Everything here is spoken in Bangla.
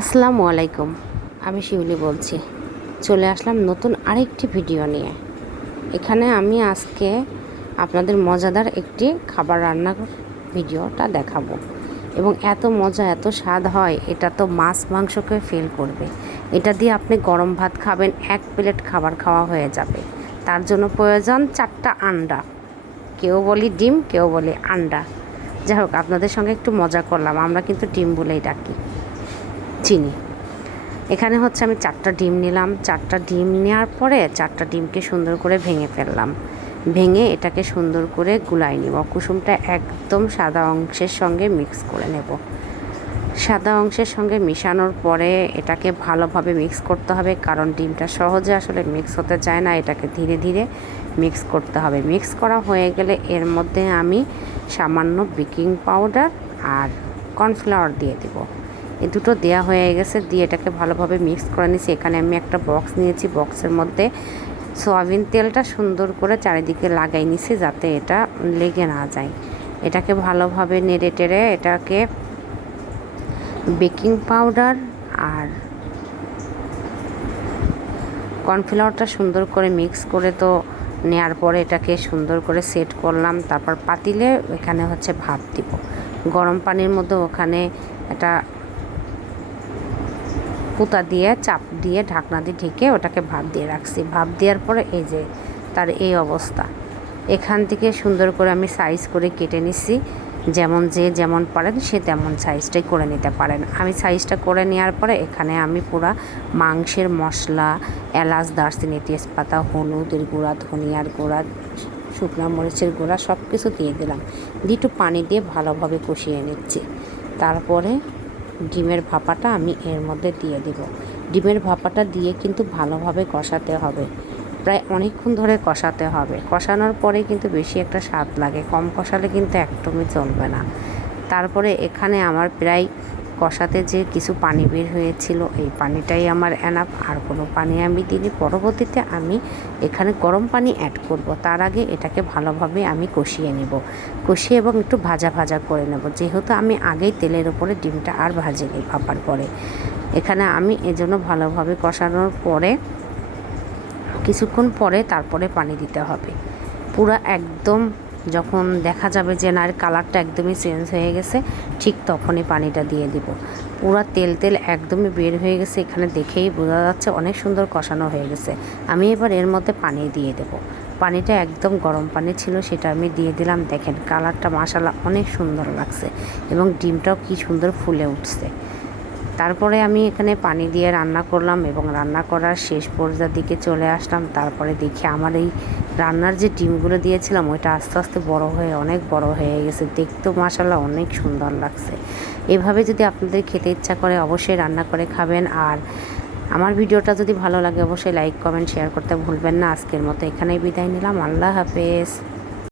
আসসালামু আলাইকুম, আমি শিউলি বলছি। চলে আসলাম নতুন আরেকটি ভিডিও নিয়ে। এখানে আমি আজকে আপনাদের মজাদার একটি খাবার রান্নার ভিডিওটা দেখাবো। এবং এত মজা, এত স্বাদ হয়, এটা তো মাছ মাংসকে ফেল করবে। এটা দিয়ে আপনি গরম ভাত খাবেন, এক প্লেট খাবার খাওয়া হয়ে যাবে। তার জন্য প্রয়োজন চারটা আন্ডা। কেউ বলি ডিম, কেউ বলি আন্ডা। যাই হোক, আপনাদের সঙ্গে একটু মজা করলাম, আমরা কিন্তু ডিম বলেই ডাকি। চিনি। এখানে হচ্ছে আমি চারটা ডিম নিলাম। চারটা ডিম নেওয়ার পরে চারটা ডিমকে সুন্দর করে ভেঙে ফেললাম। ভেঙে এটাকে সুন্দর করে গুলাই নিব। কুসুমটা একদম সাদা অংশের সঙ্গে মিক্স করে নেব। সাদা অংশের সঙ্গে মিশানোর পরে এটাকে ভালোভাবে মিক্স করতে হবে, কারণ ডিমটা সহজে আসলে মিক্স হতে চায় না। এটাকে ধীরে ধীরে মিক্স করতে হবে। মিক্স করা হয়ে গেলে এর মধ্যে আমি সামান্য বেকিং পাউডার আর কর্নফ্লাওয়ার দিয়ে দেবো। এই দুটো দেওয়া হয়ে গেছে, দিয়ে এটাকে ভালোভাবে মিক্স করে নিয়েছি। এখানে আমি একটা বক্স নিয়েছি বক্সের মধ্যে সয়াবিন তেলটা সুন্দর করে চারিদিকে লাগাই নিছি যাতে এটা লেগে না যায়। এটাকে ভালোভাবে নেড়ে টেড়ে এটাকে বেকিং পাউডার আর কর্নফ্লাওয়ারটা সুন্দর করে মিক্স করে তো নেওয়ার পরে এটাকে সুন্দর করে সেট করলাম, তারপর পাতিলে এখানে হচ্ছে ভাত দিব। গরম পানির মধ্যে ওখানে একটা পুতা দিয়ে, চাপ দিয়ে ঢাকনা দিয়ে ঢেকে ওটাকে ভাপ দিয়ে রাখছি। ভাপ দেওয়ার পরে এই যে তার এই অবস্থা। এখান থেকে সুন্দর করে আমি সাইজ করে কেটে নিছি। যেমন যে যেমন পারেন, সে তেমন সাইজটাই করে নিতে পারেন। আমি সাইজটা করে নেওয়ার পরে এখানে আমি পুরা মাংসের মশলা, এলাচ, দারচিনি, তেজপাতা, হলুদের গুঁড়া, ধনিয়ার গুঁড়া, শুকনো মরিচের গুঁড়া সব কিছু দিয়ে দিলাম। দিয়ে একটু পানি দিয়ে ভালোভাবে কষিয়ে নিচ্ছি। তারপরে ডিমের ভাপাটা আমি এর মধ্যে দিয়ে দিব। ডিমের ভাপাটা দিয়ে কিন্তু ভালোভাবে কষাতে হবে। প্রায় অনেকক্ষণ ধরে কষাতে হবে। কষানোর পরে কিন্তু বেশি একটা স্বাদ লাগে। কম কষালে কিন্তু একদমই চলবে না। তারপরে এখানে আমার প্রায় কষাতে যে কিছু পানি বের হয়েছিল, এই পানিটাই আমার এনাফ আর কোনো পানি আমি দিইনি। পরবর্তীতে আমি এখানে গরম পানি অ্যাড করব। তার আগে এটাকে ভালোভাবে আমি কষিয়ে নেব। কষিয়ে এবং একটু ভাজা ভাজা করে নেব। যেহেতু আমি আগেই তেলের ওপরে ডিমটা আর ভাজিনি ভাপার পরে। এখানে আমি এজন্য ভালোভাবে কষানোর পরে, কিছুক্ষণ পরে তারপরে পানি দিতে হবে। পুরো একদম যখন দেখা যাবে যে না কালারটা একদমই চেঞ্জ হয়ে গেছে, ঠিক তখনই পানিটা দিয়ে দিব। পুরা তেল তেল একদমই বের হয়ে গেছে, এখানে দেখেই বোঝা যাচ্ছে অনেক সুন্দর কষানো হয়ে গেছে। আমি এবার এর মধ্যে পানি দিয়ে দেব। পানিটা একদম গরম পানি ছিল, সেটা আমি দিয়ে দিলাম। দেখেন কালারটা মশালা অনেক সুন্দর লাগছে এবং ডিমটাও কি সুন্দর ফুলে উঠছে। তারপরে আমি এখানে পানি দিয়ে রান্না করলাম এবং রান্না করার শেষ পর্যায়ের দিকে চলে আসলাম। তারপরে দেখি আমার এই রান্নার যে ডিমগুলো দিয়েছিলাম, ওইটা আস্তে আস্তে বড় হয়ে, অনেক বড় হয়ে গেছে। দেখতেও মশালা অনেক সুন্দর লাগছে। এভাবে যদি আপনাদের খেতে ইচ্ছা করে, অবশ্যই রান্না করে খাবেন। আর আমার ভিডিওটা যদি ভালো লাগে, অবশ্যই লাইক, কমেন্ট, শেয়ার করতে ভুলবেন না। আজকের মতো এখানেই বিদায় নিলাম। আল্লাহ হাফেজ।